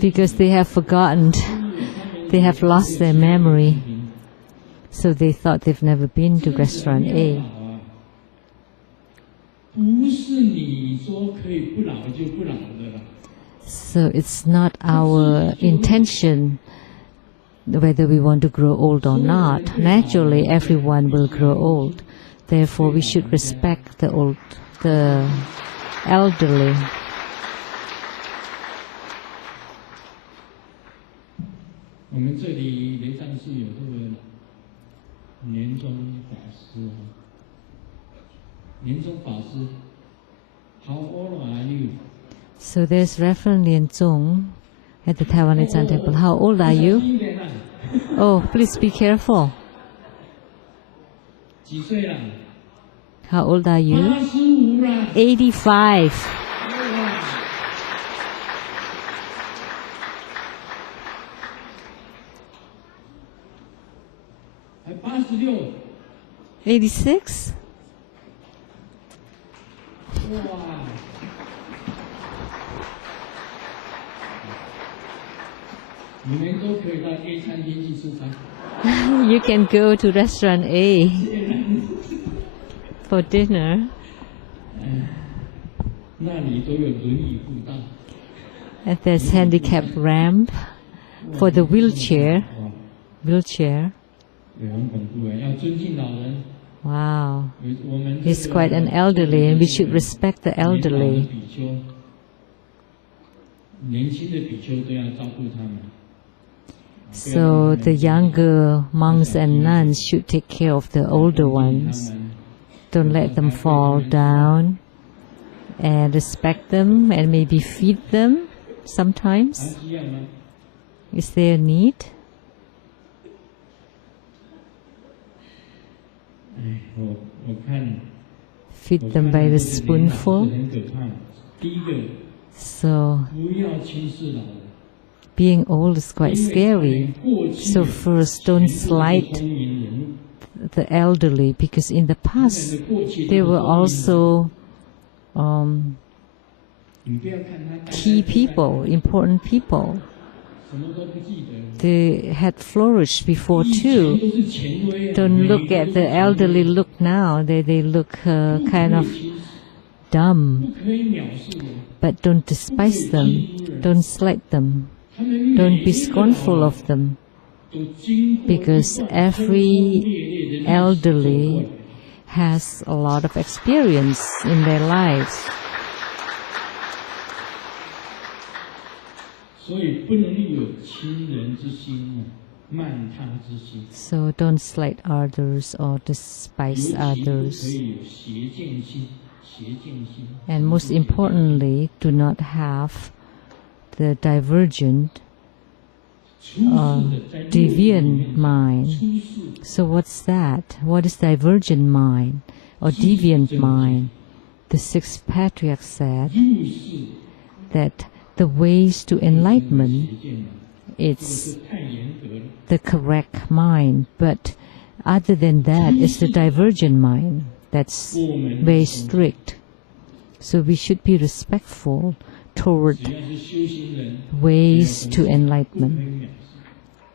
because they have forgotten, they have lost their memory, so they thought they've never been to restaurant A. So it's not our intention whether we want to grow old or not. Naturally, everyone will grow old. Therefore, we should respect the elderly. How old are you? So there's Reverend Lian at the Taiwanese temple. How old are you? Oh, please be careful. How old are you? 85. $86. 86? You can go to restaurant A for dinner. And there's handicap ramp for the wheelchair. Wow. He's quite an elderly, and we should respect the elderly. So the younger monks and nuns should take care of the older ones. Don't let them fall down, and respect them and maybe feed them sometimes. Is there a need? Feed them by the spoonful. So being old is quite scary. So first, don't slight the elderly, because in the past they were also key people, important people. They had flourished before too. Don't look at the elderly look now. They look kind of dumb. But don't despise them. Don't slight them. Don't be scornful of them. Because every elderly has a lot of experience in their lives. So don't slight others or despise others. And most importantly, do not have the divergent deviant mind. So what's that? What is divergent mind or deviant mind? The sixth Patriarch said that the ways to enlightenment, it's the correct mind, but other than that, it's the divergent mind that's very strict. So we should be respectful toward ways to enlightenment.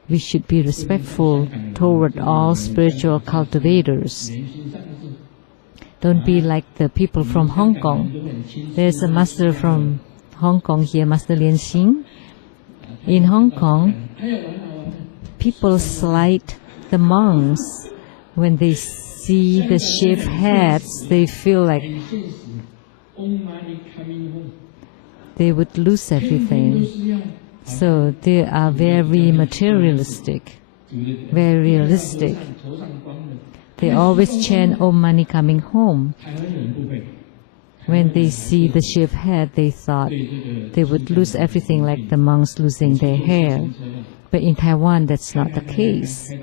We should be respectful toward all spiritual cultivators. Don't be like the people from Hong Kong. There's a master from Hong Kong here, Master Lian. In Hong Kong, people slight the monks. When they see the shaved heads, they feel like they would lose everything. So they are very materialistic, very realistic. They always chant Om Mani coming home. When they see the shaved head, they thought they would lose everything like the monks losing their hair. But in Taiwan, that's not the case.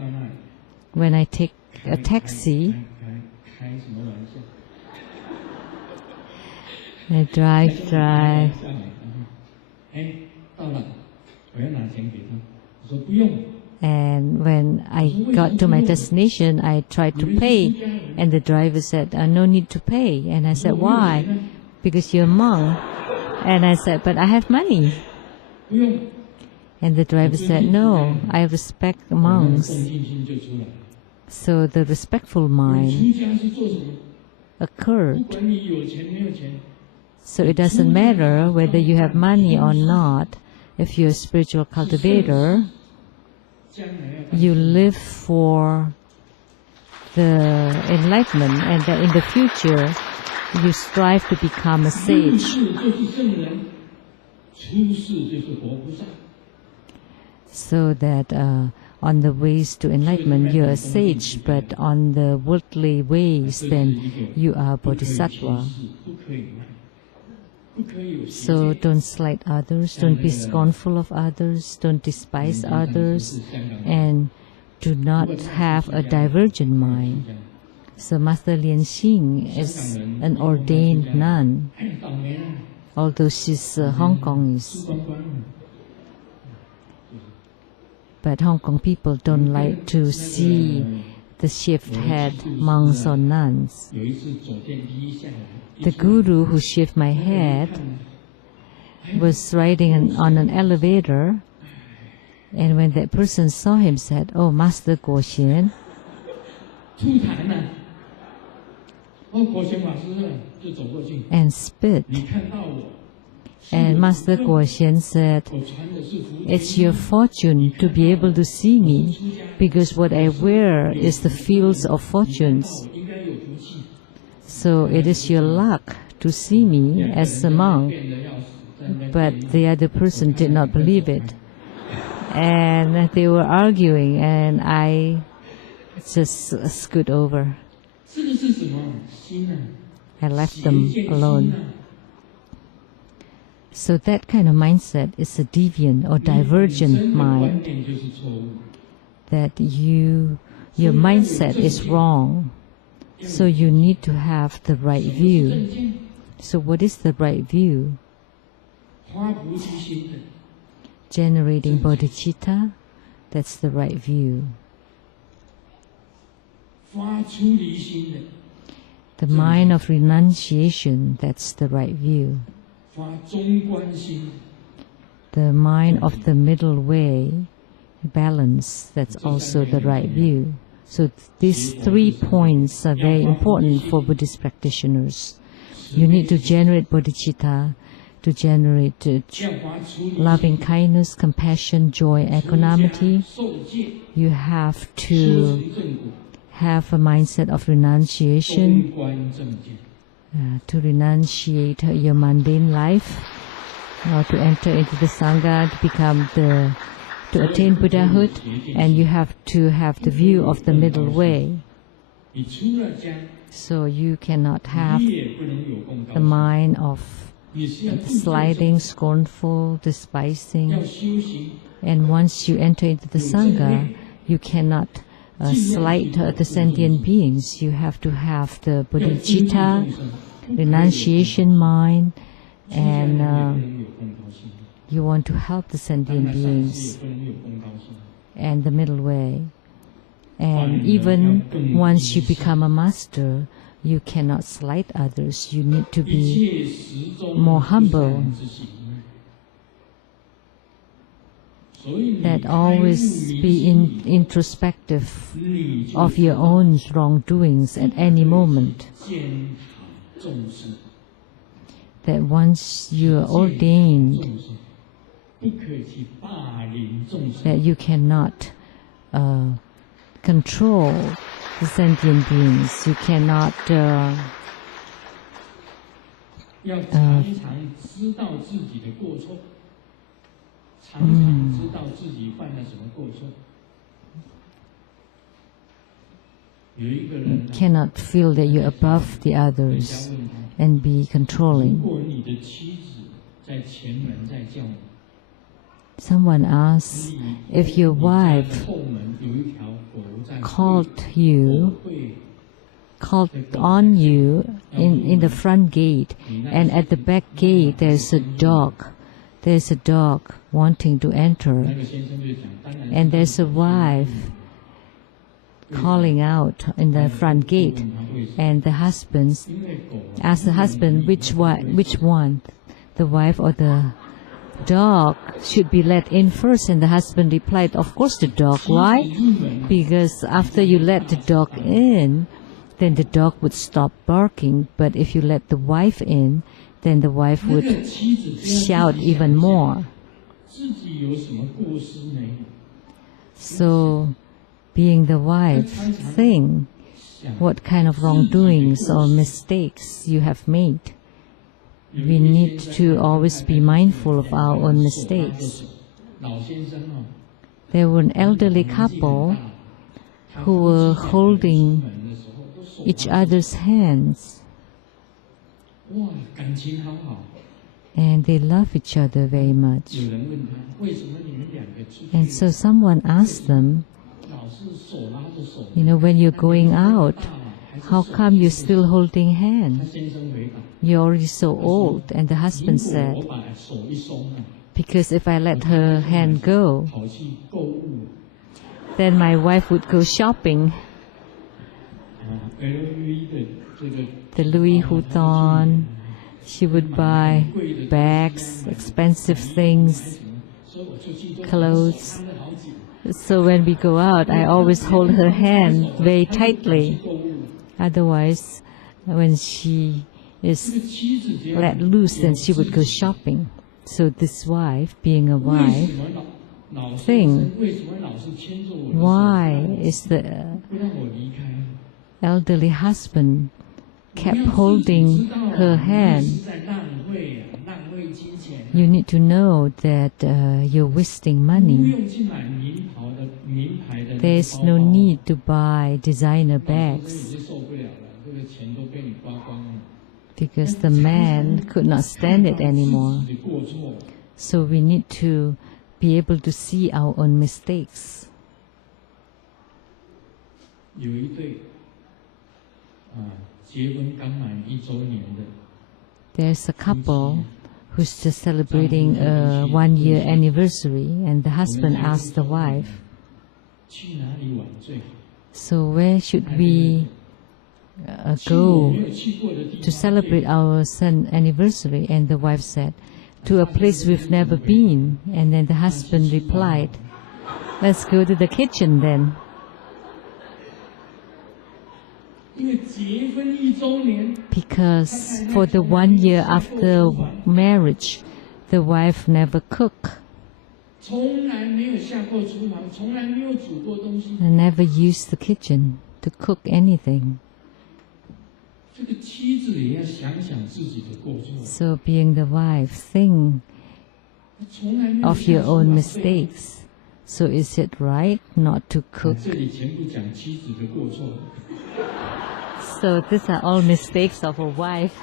When I take a taxi, I drive. And when I got to my destination, I tried to pay, and the driver said, no need to pay. And I said, why? Because you're a monk, And I said, but I have money. And the driver said, no, I respect monks. So the respectful mind occurred. So it doesn't matter whether you have money or not. If you're a spiritual cultivator, you live for the enlightenment, and that in the future you strive to become a sage. So that on the ways to enlightenment you're a sage, but on the worldly ways then you are a bodhisattva. So don't slight others, don't be scornful of others, don't despise others, and do not have a divergent mind. So Master Lian is an ordained nun, although she's Hong Kongese. But Hong Kong people don't like to see the shaved head monks or nuns. The guru who shaved my head was riding on an elevator, and when that person saw him, said, "Oh, Master Guoxian." And spit. And Master Guoxian said, "It's your fortune to be able to see me, because what I wear is the fields of fortunes. So it is your luck to see me as a monk." But the other person did not believe it. And they were arguing, and I just scoot over. I left them alone. So that kind of mindset is a deviant or divergent mind, that your mindset is wrong, so you need to have the right view. So what is the right view? Generating bodhicitta, that's the right view. The mind of renunciation, that's the right view. The mind of the middle way, balance, that's also the right view. So these 3 points are very important for Buddhist practitioners. You need to generate bodhicitta, to generate loving kindness, compassion, joy, equanimity. You have to have a mindset of renunciation, to renunciate your mundane life, or to enter into the Sangha, to attain Buddhahood, and you have to have the view of the middle way. So you cannot have the mind of sliding, scornful, despising. And once you enter into the Sangha, you cannot slight the sentient beings. You have to have the bodhicitta, renunciation mind, and you want to help the sentient beings, and the middle way. And even once you become a master, you cannot slight others. You need to be more humble. That always be introspective of your own wrongdoings at any moment. That once you are ordained, that you cannot control the sentient beings. You cannot cannot feel that you're above the others and be controlling. Someone asks, if your wife called on you in the front gate, and at the back gate there's a dog wanting to enter, and there's a wife calling out in the front gate, and the husband asks the husband which one. the wife or the dog should be let in first, and the husband replied, of course the dog. Why? Because after you let the dog in, then the dog would stop barking, but if you let the wife in, then the wife would shout even more. So, being the wife, think what kind of wrongdoings or mistakes you have made. We need to always be mindful of our own mistakes. There were an elderly couple who were holding each other's hands, and they love each other very much. And so someone asked them, when you're going out, how come you're still holding hands? You're already so old. And the husband said, because if I let her hand go, then my wife would go shopping. The Louis Vuitton, she would buy bags, expensive things, clothes. So when we go out, I always hold her hand very tightly. Otherwise, when she is let loose, then she would go shopping. So this wife, being a wife, think, why is the elderly husband kept holding her hand? You need to know that you're wasting money. There is no need to buy designer bags, because the man could not stand it anymore. So we need to be able to see our own mistakes. There's a couple who's just celebrating a 1-year anniversary, and the husband asked the wife, so where should we go to celebrate our son's anniversary? And the wife said, to a place we've never been. And then the husband replied, let's go to the kitchen then. Because for the 1 year after marriage, the wife never cooked. And never used the kitchen to cook anything. So being the wife, think of your own mistakes. So is it right not to cook? So these are all mistakes of a wife.